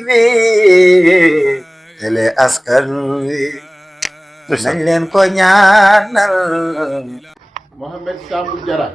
TV télé askan wi nañ leen ko ñaanal. Mohamed Sambou Diarra.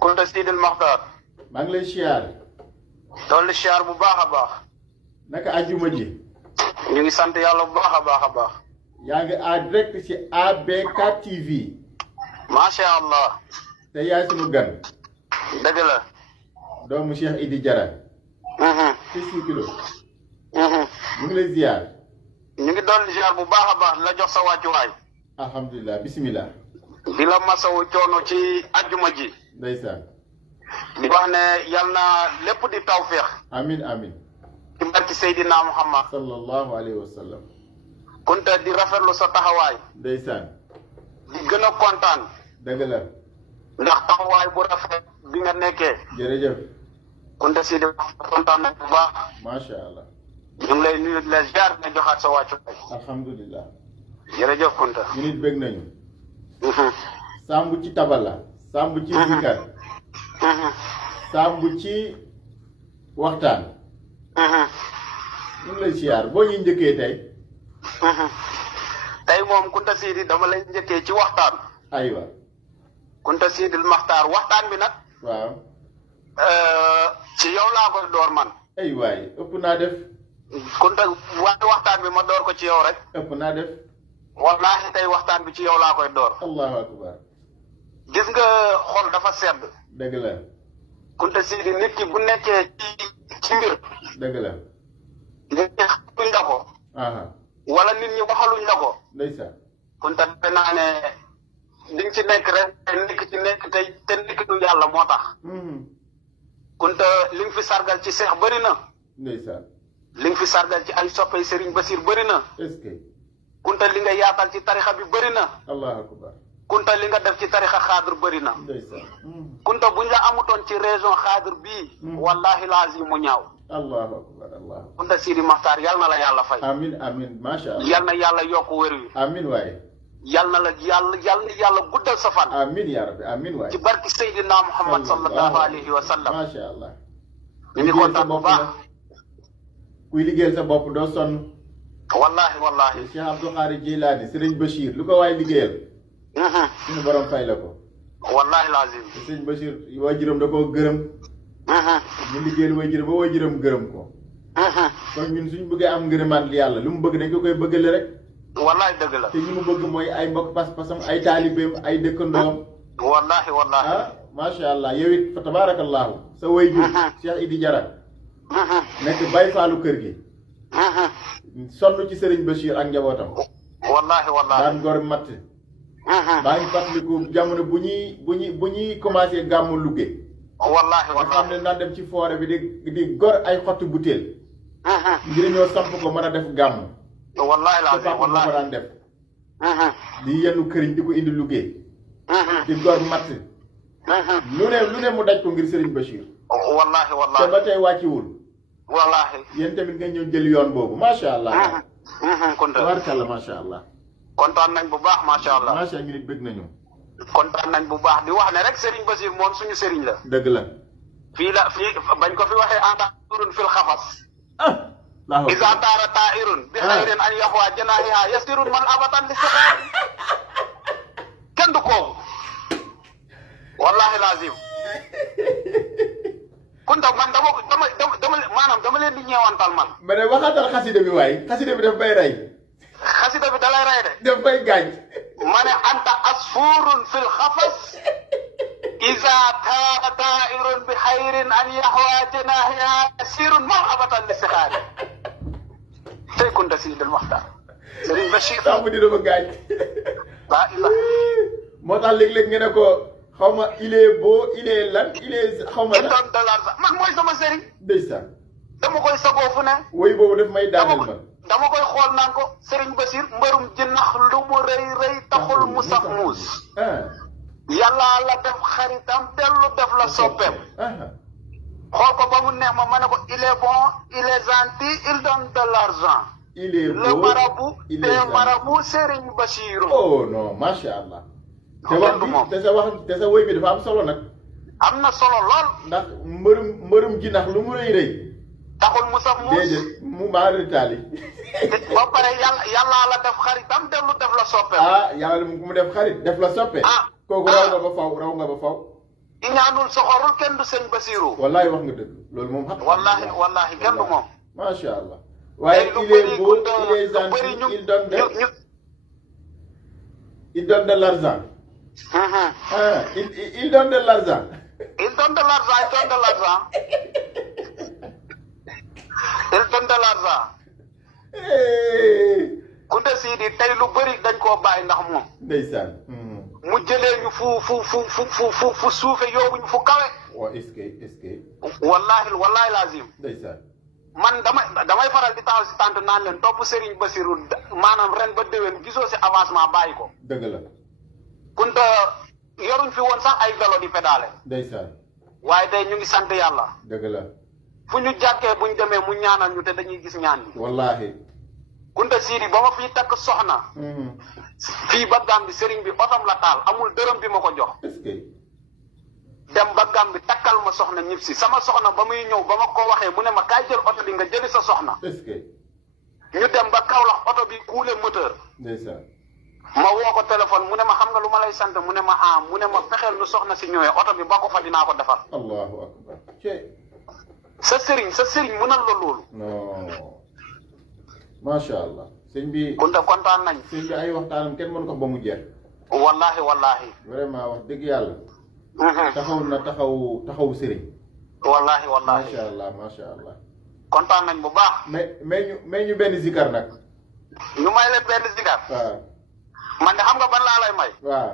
Kunta Sidil Maxtaar. maa ngi lay siyaar. dolli siyaar bu baax a baax. naka ajjuma ji. ñu ngi sant yàlla bu baax a baax a baax. yaa ngi en direct ci ABK TV. macha allah. te yaay sunu gan. dëgg la. doomu Cheikh Idi Diarra. fii si kilo. ñu ngi lay ziar. ñu ngi dolli siyaar bu baax a baax la jox sa wàccuwaay. alhamdulilah bisimilah. di la masawu coono ci ajjuma ji. ndeysaan. di wax ne yal na lépp di tawféex. amin amin. ci barki Seydina Muhammad. sallallahu alayhi wa sallam. Kunta di rafetlu sa taxawaay. ndeysaan. di gën a kontaan. dëgg la. ndax taxawaay bu rafet bi nga nekkee. jërëjëf. Kunta Sidil kontaan nañ bu baax. macha allah. ñu ngi lay nuyu di la ziar nga joxaat sa wàccuwaay. alhamdulilah. jërëjëf Kunta. ñu nit bëgg nañu. Sambu ci tabala. Sambu ci zikar. Sambu ci waxtaan. ñu ngi lay siyaar boo ñuy njëkkee tey. tey moom Kunta Sidi dama lay njëkkee ci waxtaan. aywa. Kunta Sidil Maxtaar waxtaan bi nag. waaw. ci yow laa koy door man. ay waay ëpp naa def. Kunta waaye waxtaan bi ma door ko ci yow rek. ëpp naa def. wallaahi tey waxtaan bi ci yow laa koy door. allahu akbar. gis nga xol dafa sedd. dëgg la. Kunta Sidi nit ki bu nekkee ci mbir. dëgg la. nit ñi xamuñ la ko. wala nit ñi waxaluñ la ko. ndeysaan. Kunta defe naa ne di nga ci nekk rek nekk te nekk du yàlla moo tax. Kunta li nga fi sargal ci seex bëri na. ndeysaan. li nga fi sargal ci ay soppay Serigne Basir bëri na. est-ce que. Kunta li nga yaatal ci tarixa bi bëri na. allahu akbar. Kunta li nga def ci tarixa xaadir bëri na. ndeysaan. Kunta buñ la amutoon ci région xaadir bii. wallahi laazim mu ñaaw. allahu akbar allahu. Kunta Sidi Maxtaar yal na la yàlla fay. amin amin macha allah. yal na yàlla yokk wér wi. amin waaye. yal na yàlla guddal sa fan. amin yaa rabbi amin waaye. ci barki Seydina Muhammad sallallahu alayhi wa sallam. macha allah. ñu ngi kontaan bu baax. kuy liggéeyal sa bopp doo sonn. wallahi wallahi. Cheikh Abdou Khari Jilaani Serigne Bachir lu ko waay liggéeyal. suñu borom fay la ko. wallahi lazim. Serigne Bachir waajuram da koo gërëm. ñu liggéeyal waajuram ba waajuram gërëm ko. kon ñun suñu bëggee am ngërëmaan yàlla lu mu bëgg dañ ko koy bëggale rek. wallahi dëgg la. te ñi mu bëgg mooy ay mbokk pas-pasam ay taalibeem ay dëkkandoom. wallahi wallahi. macha allah yow it fa tabarakallahu sa waajur Cheikh Idi Diarra. nekk bay faalu kër gi. sonn ci Serigne Bachir ak njabootam. wallahi wallahi. daan gor matt. maa ngi fàttaliku jamono bu ñuy commencé gàmmu Louga. wallahi nga xam wallahi. ne naan dem ci foore bi di gor ay xottu butéel. ngir ñoo samp ko mën a def gàmmu. wallahi te lazim papa moo ko wallahi. daan def. di yenn këriñ di ko indi Louga. di gor matt. lu ne mu daj ko ngir Serigne Bachir. wallahi te wallahi. ba tey wàcciwul. wallahi. yéen tamit nga ñëw jël yoon boobu macha allah. Kunta tabaarkalla macha allah. kontaan nañ bu baax macha allah. macha allah ñu nit bëgg nañu. kontaan nañ bu baax di wax ne rek Serigne Basir moom suñu Serigne la. dëgg la. fii bañ ko fi waxee anta turun fil xafas. laahu isa taara taa'irun bi xayrin an yaxwa janaahiha yasirun man abatan li sixaar kenn du kooku wallahi lazim. Kunta man dama leen di ñeewantal man. ma ne waxaatal xasida bi waay xasida bi daf bay rey. xasida bi dalay rey de. daf bay gaañ. ma ne anta asfurun fil xafas isa taara taa'irun bi xayrin an yaxwa janaahiha yasirun man abatan li sixaar tey Kunta Sidil Maxtaar Serigne Bachir sàmm dina ma gaañ. laa ilaha moo tax léeg-léeg nga ne ko xaw ma il est beau il est lan il est xaw ma il lan. donne de l'argent man mooy sama sëriñ ndeysaan. dama koy sagoo fu ne woy boobu daf may daaneel ma. dama koy xool naan ko Serigne Bachir mbërum jinax lu mu rëy rëy taxul mu saf muus yàlla la def xaritam dellu def la soppeem xool ko ba mu neex ma ne ko il est bon il est gentil il donne de l'argent il est beau le marabout il est des gentil. marabouts Serigne Bachir oh non macha allah. te non, wax du bi moom. te sa woy bi dafa am solo nag. am na solo lool ndax mbërum jinax lu mu rëy rëy taxul mu saf muus. déedéet mu maari taali. ba pare yàlla la def xaritam dellu def la soppeem. yàlla mu def xarit def la soppe. kooku raw nga ba faw. i ñaanul soxorul kenn du sëñ Basiru. wallahi wax nga dëgg loolu moom xam. wallahi kenn du moom. macha allah. waaye il est beau il est gentil il donne de l'argent. Il donne de l'argent. Il donne de l'argent. Kunta Sidi tey lu bëri dañ koo bàyyi ndax moom. ndeysaan. mu jëlee ñu fu suufe yóbbu ñu fu kawe. waaw est-ce que. wallahi lazim. ndeysaan. man damay faral di taxaw si tànt naan leen topp Serigne Bassirou maanaam ren ba déwén gisoo si avancement bàyyi ko. dëgg la. Kunta yoruñ fi woon sax ay vélo di pédale. ndeysaan. waaye tey ñu ngi sant yàlla. dëgg la. fu ñu jàkkee buñ demee mu ñaanal ñu te dañuy gis ñaan bi. wallahi. Kunta Sidi ba ma fiy takk soxna. fii ba Gàmbi Serigne bi otom la taal amul dërëm bi ma ko jox. est-ce que. dem ba Gàmbi takkal ma soxna ñib si sama soxna ba muy ñëw ba ma ko waxee mu ne ma kaay jël oto bi nga jëli sa soxna. est-ce que. ñu dem ba Kaolack oto bi kuule moteur. ndeysaan. ma woo ko téléphone mu ne ma xam nga lu ma lay sant mu ne ma mu ne ma fexeel nu soxna si ñëwee oto bi ba ko fa dinaa ko defar. allahu akbar. sa sëriñ mënal la loolu. non. macha allah. sëñ bi. Kunta kontaan nañ. sëñ bi ay waxtaanam kenn mën ko ba mu jeex. wallahi. vraiment wax dëgg yàlla. taxaw na taxaw sëriñ. wallahi. macha allah. kontaan nañ bu baax. mais ñu benn zikar nag. ñu may leen benn zikar. waaw. man de xam nga ban laa lay may. waaw.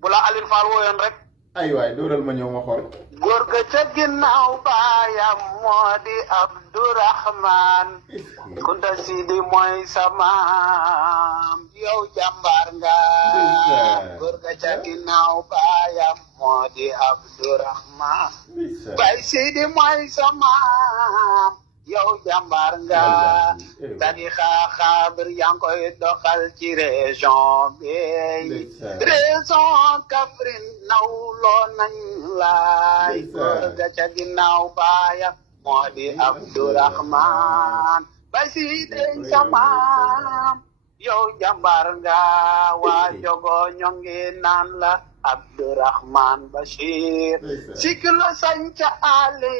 bu la Aline Fall wooyoon rek. ay waay dóoral ma ñëw ma xool. góor ga ca ginnaaw baayam moo di Abdourahman. Kunta Sidi mooy samaam yow jàmbaar nga. góor ga ca ginnaaw baayam moo di Abdourahman. Baay Sidi mooy samaam yow jàmbaar nga. tarixa xaadir yaa ngi koy doxal ci région bi. région Kaffrine nawloo nañ laay. góor ga ca ginnaaw baayam moo di Abdourahman. Baay Sidi samaam yow jàmbaar nga. waa jogo ñongi naan la Abdourahman Bachir. sikilo sanca ali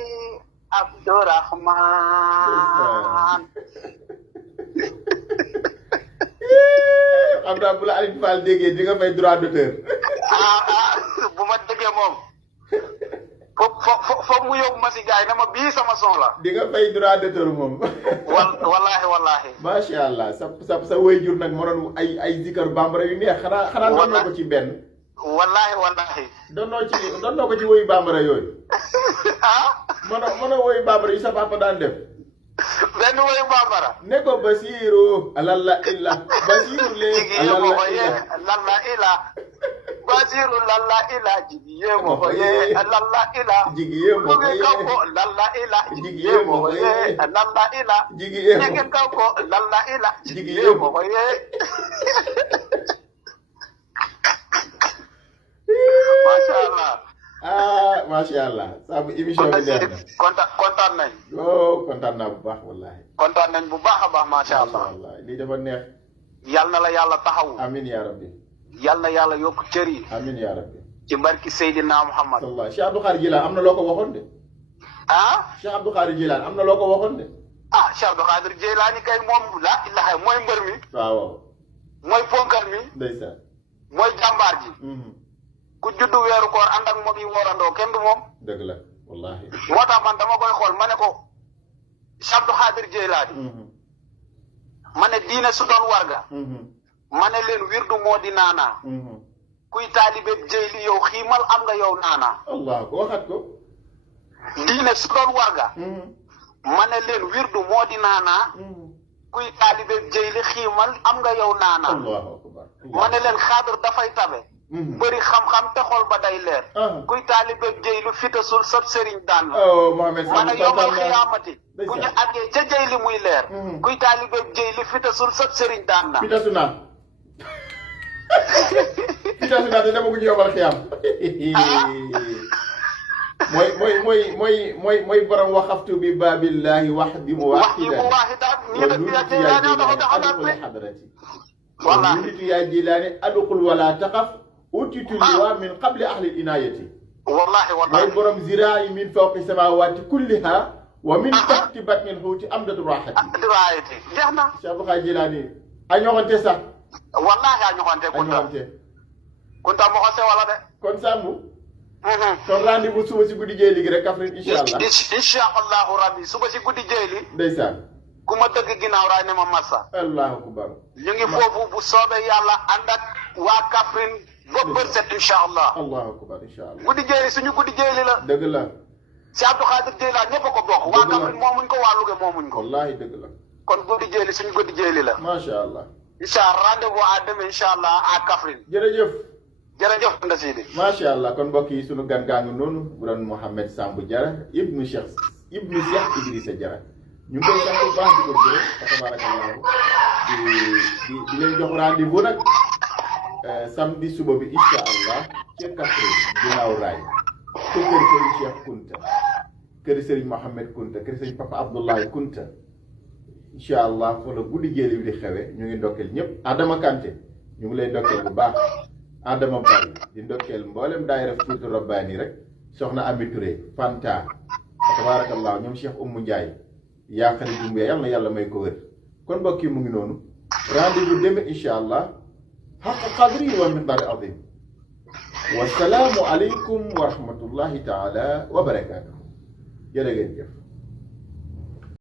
Abdourahman. am naa bu la Aline Fall déggee di nga fay droit d'auteur. bu ma déggee moom. foog mu yóbbu ma si gars yi ne ma bii sama son la. di nga fay droit d'auteur moom. wallahi. macha allah sa waajur nag moo doon ay zikar bambara yu neex xanaa doon na ko ci benn. wallahi. doon na ko ci woyu bambara yooyu. mën a woyu bambara yu sa papa daan def. benn woyu bambara. ne ko Basiru alalla illa Basiru lee alalla illa Basiru lalla ila jigiye mo hoye lalla ila jigiye mo hoye lalla ila jigiye mo hoye lalla ila jigiye mo ngeen kaw ko lalla ila jigiye mo hoye. Masha Allah. Masha Allah. Sabu émission bi neex na. kontaan nañ. kontaan naa bu baax wallahi. kontaan nañ bu baax a baax Masha Allah. lii dafa neex. yal na la yàlla taxawu. amin ya rabbi. yal na yàlla yokk cër yi. amin ya rabbi. ci barki Seydina Muhammad. sallallahu Cheikh Abdou Khadre Djilane am na loo ko waxoon de. Cheikh Abdou Khadre Djilane am na loo ko waxoon de. Cheikh Abdou Khadre Djilane kay moom la ilaha mooy mbër mi. waaw. mooy ponkal mi. ndeysaan. mooy jàmbaar ji. ku juddu weeru koor ànd ak moom yi woorandoo kenn du moom. dëgg la wallahi. moo tax man dama koy xool ma ne ko Cheikh Abdou Khadre Djilane. ma ne diine su doon warga. ma ne leen wirdu moo di naanaa. kuy taalibe jëyli yow xiimal am nga yow naanaa. allah ko waxat ko. diine su doon warga. ma ne leen wirdu moo di naanaa. kuy taalibe jëyli xiimal am nga yow naanaa. allahu akbar. ma ne leen xaadir dafay tabe. bëri xam-xam te xol ba day leer. kuy taalibe jëylu fitasul sot sëriñ daan la. Mohamed ma ne yomal xiyaamati bu ñu àggee ca jëyli muy leer. kuy taalibe jëyli fitasul sot sëriñ daan la. fitasu naa. fitasu naa te dama ko ñu yomal xiyaam. mooy borom waxaftu bi baabillahi wahdi muwahidan ونودت يا جيلاني أدخل حضرتي ونودت يا جيلاني أدخل ولا تخف أوتيت اللواء من قبل أهل الإناية والله mooy borom ziraay min fawqi samaawaati kulliha wa min tahti batni al-huuti amdatu raahati jeex na Cheikh Abdou Khadre Jilani a ñoxante sax wallahi a ñoxante kunta mo xose wala de kon Sambu kon rendez-vous suba si guddi jéeli gi rek Kaffrine insha allahu rabbi suba si guddi jéeli ndeysaan ku ma dëgg ginnaaw raay ne ma massa allahu akbar ñu ngi foofu bu soobee yàlla ànd ak waa Kaffrine ba bër set insha allah allahu akbar insha allah guddi jéeli suñu guddi jéeli la dëgg la si Abdou Khadre Jilani ñëpp a ko bokk waa Kaffrine moomuñ ko waa Louga moomuñ ko wallahi dëgg la kon guddi jéeli suñu guddi jéeli la masha allah insha allah rendez-vous à demain insha allah à Kaffrine jërëjëf Nda Sidi masha allah kon mbokk yi sunu gan gaa ngi noonu bu doon Mouhamed Samb Diarra ibnu Cheikh Idrissa Diarra ñu ngi koy sant bu baax di ko gërëm fa tabarakallahu di leen jox rendez-vous nag samedi suba bi insha allah ci Kaffrine ginnaaw raay ci kër Serigne Cheikh Kunta kër Serigne Mohamed Kunta kër Serigne Papa Abdoulaye Kunta insha allah fa la guddi jéeli bi di xewe ñu ngi ndokkeel ñëpp Adama Kanté ñu ngi lay ndokkeel bu baax Adama Bari di ndokkeel mboolem daayira Fuutu Rabbaani rek soxna Ami Touré Fanta fa tabarakallahu ñoom Cheikh Oumou Ndiaye yaa xarit Dumbe yal na yàlla may ko wër kon mbokk yi mu ngi noonu rendez-vous demain insha allah haqqa qadri wa miqdaari azim wasalaamu aleykum wa rahmatullahi taala wa barakatuh jërë ngeen jëf